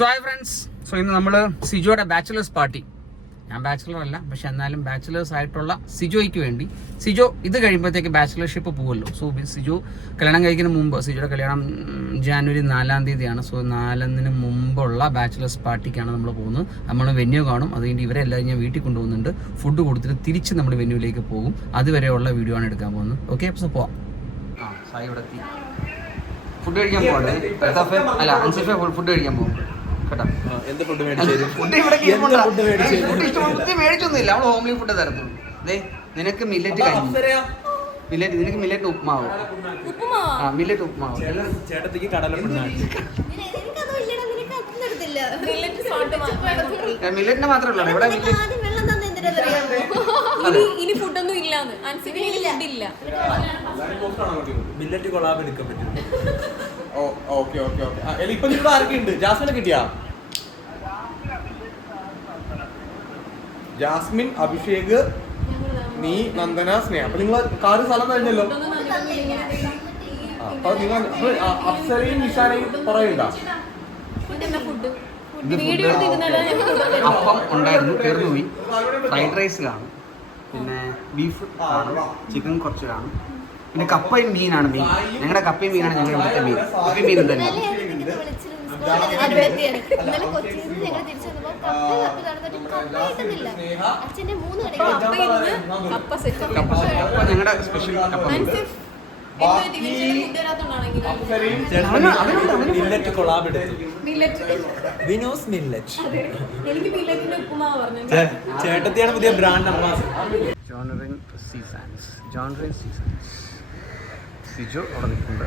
So hi friends so ഇന്ന് നമ്മൾ സിജോയുടെ ബാച്ചിലേഴ്സ് പാർട്ടി ഞാൻ ബാച്ചിലർ അല്ല പക്ഷെ എന്നാലും ബാച്ചിലേഴ്സ് ആയിട്ടുള്ള സിജോയ്ക്ക് വേണ്ടി. സിജോ ഇത് കഴിയുമ്പോഴത്തേക്ക് ബാച്ചിലർഷിപ്പ് പോകുമല്ലോ സോ സിജോ കല്യാണം കഴിക്കുന്ന മുമ്പ് സിജോയുടെ കല്യാണം ജാനുവരി നാലാം തീയതിയാണ്. സോ നാലിന് മുമ്പുള്ള ബാച്ചിലേഴ്സ് പാർട്ടിക്കാണ് നമ്മൾ പോകുന്നത്. നമ്മൾ വെന്യൂ കാണും. അത് കഴിഞ്ഞ് ഇവരെല്ലാവരും ഞാൻ വീട്ടിൽ കൊണ്ടുപോകുന്നുണ്ട്. ഫുഡ് കൊടുത്തിട്ട് തിരിച്ച് നമ്മൾ വെന്യൂവിലേക്ക് പോകും. അതുവരെയുള്ള വീഡിയോ ആണ് എടുക്കാൻ പോകുന്നത്. ഓക്കെ അപ്പോൾ പോവാം. ആ സായി ഇവിടെ ഫുഡ് കഴിക്കാൻ പോകണ്ടേ? അല്ല അൻസിഫെ ഫുഡ് കഴിക്കാൻ പോകും. എന്ത് ഫുഡ് മേടിച്ചൊന്നുമില്ല. അവൾ ഹോംലി ഫുഡ് തരത്തുള്ളൂ ദേ നിനക്ക് മില്ലറ്റ് മില്ലറ്റ് നിനക്ക് മില്ലറ്റ് ഉപ്മാവ്. ആ മില്ലറ്റ് ഉപ്മാവ്. ചേട്ടത്തിക്ക് മില്ലറ്റിനെ മാത്രമല്ല. ഇവിടെ മില്ലറ്റ് ഇനി ഫുഡൊന്നും ഇല്ലാന്ന്. അൻസിന് ഫുഡ് ഇല്ല. മില്ലറ്റ് കൊളാബ് എടുക്കാൻ പറ്റും ഓ ഓക്കെ ഓക്കെ ഓക്കെ. ഇപ്പൊ ഇവിടെ ആരൊക്കെ ഉണ്ട്? ജാസ്മിനെ കിട്ടിയാ? ജാസ്മിൻ അഭിഷേക് നീ നന്ദന സ്നേഹ. അപ്പൊ നിങ്ങൾ കാറ് സ്ഥലം കഴിഞ്ഞല്ലോ? അപ്പൊ നിങ്ങൾ അപ്സരയും നിഷാനയും പറയണ്ട. ഫുഡ് ഫുഡ് വീഡിയോ ഫുഡ് അപ്പം ഉണ്ടായിരുന്നു തീർന്നു പോയി. ഫ്രൈഡ് റൈസ് കാണും. പിന്നെ ബീഫ് കാണും. ചിക്കൻ കുറച്ച് കാണും. പിന്നെ കപ്പയും മീനാണ് മീൻ ഞങ്ങളുടെ കപ്പയും മീനാണ് ഞങ്ങളുടെ ഇവിടുത്തെ മീൻ കപ്പയും മീനും തന്നെ. ഞങ്ങളുടെ സ്പെഷ്യൽ കപ്പ വിനോസ് മില്ലറ്റ് ചേട്ടത്തിയാണ് പുതിയ ബ്രാൻഡ് അംബാസിഡർ ജോണറിൻ സീസൺസ് ജോണറിൻ സീസൺസ് സിജു അവിടെ നിൽക്കുന്നുണ്ട്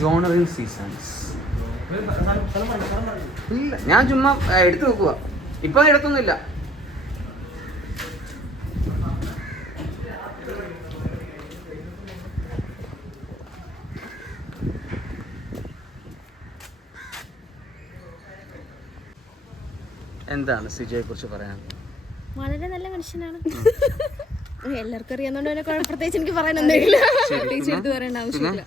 ജോണറിൻ സീസൺസ്. ഇല്ല ഞാൻ ചുമ്മാ എടുത്തു നോക്കുക ഇപ്പൊ എടുത്തൊന്നുമില്ല എന്താണ് സിജയെ കുറിച്ച് പറയാൻ? വളരെ നല്ല മനുഷ്യനാണ്. എല്ലാവർക്കും അറിയാവുന്നതുകൊണ്ട് പിന്നെ കുഴപ്പം പ്രത്യേകിച്ച് എനിക്ക് പറയാനൊന്നുമില്ല പ്രത്യേകിച്ച് എടുത്ത് പറയേണ്ട ആവശ്യമില്ല.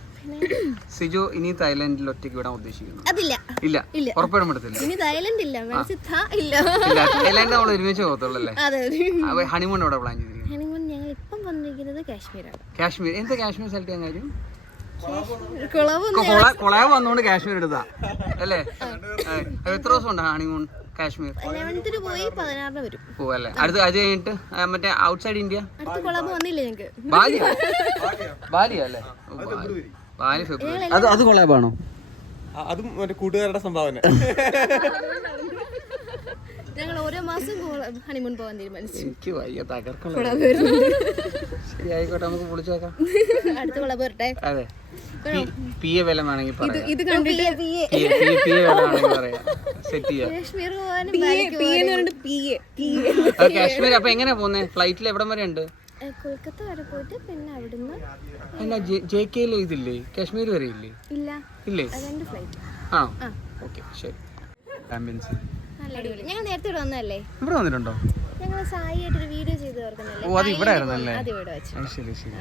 സിജു ഇനി തായ്ലൻഡിൽ ഒറ്റയ്ക്ക് വിടാൻ ഉദ്ദേശിക്കുന്നു. അതില്ല. ഇല്ല? ഇല്ല. ഉറപ്പായിട്ടും എടുത്തില്ല ഇനി തായ്ലൻഡ് ഇല്ല. മനസ്സിൽ ഥാ ഇല്ല. ഇല്ല തായ്ലാന്റ് നമ്മൾ ഒരുമിച്ച് പോകത്തുള്ളൂ അല്ലേ അതെ. ഹണിമൂൺ അവിടെ പ്ലാൻ ചെയ്തിരിക്കുന്നത് ഹണിമൂൺ ഞങ്ങൾ ഇപ്പം വന്നിരിക്കുന്നത് കാശ്മീരാണ്. കാശ്മീർ. എന്താ കാശ്മീർ സെലക്ട് ചെയ്യാൻ കാര്യം കുളവ് കൊളാബ് വന്നുകൊണ്ട് കാശ്മീർ എടുത്താ. അല്ലേ? എത്ര ദിവസം ഉണ്ട് ഹണിമൂൺ കാശ്മീർ? പോയി പതിനാറിന് വരും. പോവല്ലേ? അടുത്ത് അത് കഴിഞ്ഞിട്ട് മറ്റേ ഔട്ട്സൈഡ് ഇന്ത്യ അല്ലേ? ബാലി. ഫെബ്രുവരി. അത് അത് കൊളാബാണോ അതും മറ്റേ കൂട്ടുകാരുടെ സംഭാവന. ഞങ്ങൾ ഓരോ മാസം ഹണിമൂൺ പോകാൻ തീരുമാനിച്ചു. എനിക്ക് വയ്യ തകർക്കണം ആയിക്കോട്ടെ നമുക്ക് വിളിച്ചു നോക്കാം. അടുത്ത വരട്ടെ. അതെ. പി എ വില വേണമെങ്കിൽ പറയാം. ഇത് കണ്ടിട്ട് പി എ പി എ. വേണമെങ്കിൽ പറയാം. സെറ്റ് ചെയ്യാം. കാശ്മീർ അപ്പൊ എങ്ങനെയാ പോകുന്നത് ഫ്ലൈറ്റിൽ എവിടം വരെ ഉണ്ട്? കൊൽക്കത്ത വരെ പോയിട്ട് പിന്നെ അവിടുന്ന് അല്ല ജെ കെയിൽ ഇതില്ലേ? കാശ്മീർ വരെ ഇല്ലേ? ഇല്ല. ഇല്ലേ? രണ്ട് ഫ്ലൈറ്റ് ആണോ ഓക്കെ ശരി. ആംബുലൻസ് ഞങ്ങൾ നേരത്തെ ഇവിടെ വന്നതല്ലേ? ഇവിടെ വന്നിട്ടുണ്ടോ? ഞങ്ങൾ സായി ആയിട്ടൊരു വീഡിയോ ചെയ്ത് ഓർക്കുന്നല്ലേ ഓ അത് ഇവിടെ ആയിരുന്നല്ലേ അത് ഇവിടെ വെച്ചു. അത് ശരി ശരി.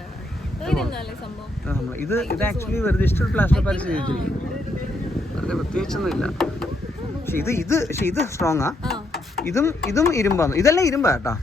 സംഭവം? ഇത് ഇത് ആക്ച്വലി വെറുതെ ഇഷ്ടം പ്ലാസ്റ്റർ പാരിസ് ചെയ്തിരിക്കും വെറുതെ പ്രത്യേകിച്ചൊന്നുമില്ല. പക്ഷെ ഇത് ഇത് പക്ഷെ ഇത് സ്ട്രോങ് ആ. ഇതും ഇതും ഇരുമ്പാണ് ഇതെല്ലാം ഇരുമ്പാ കേട്ടാ.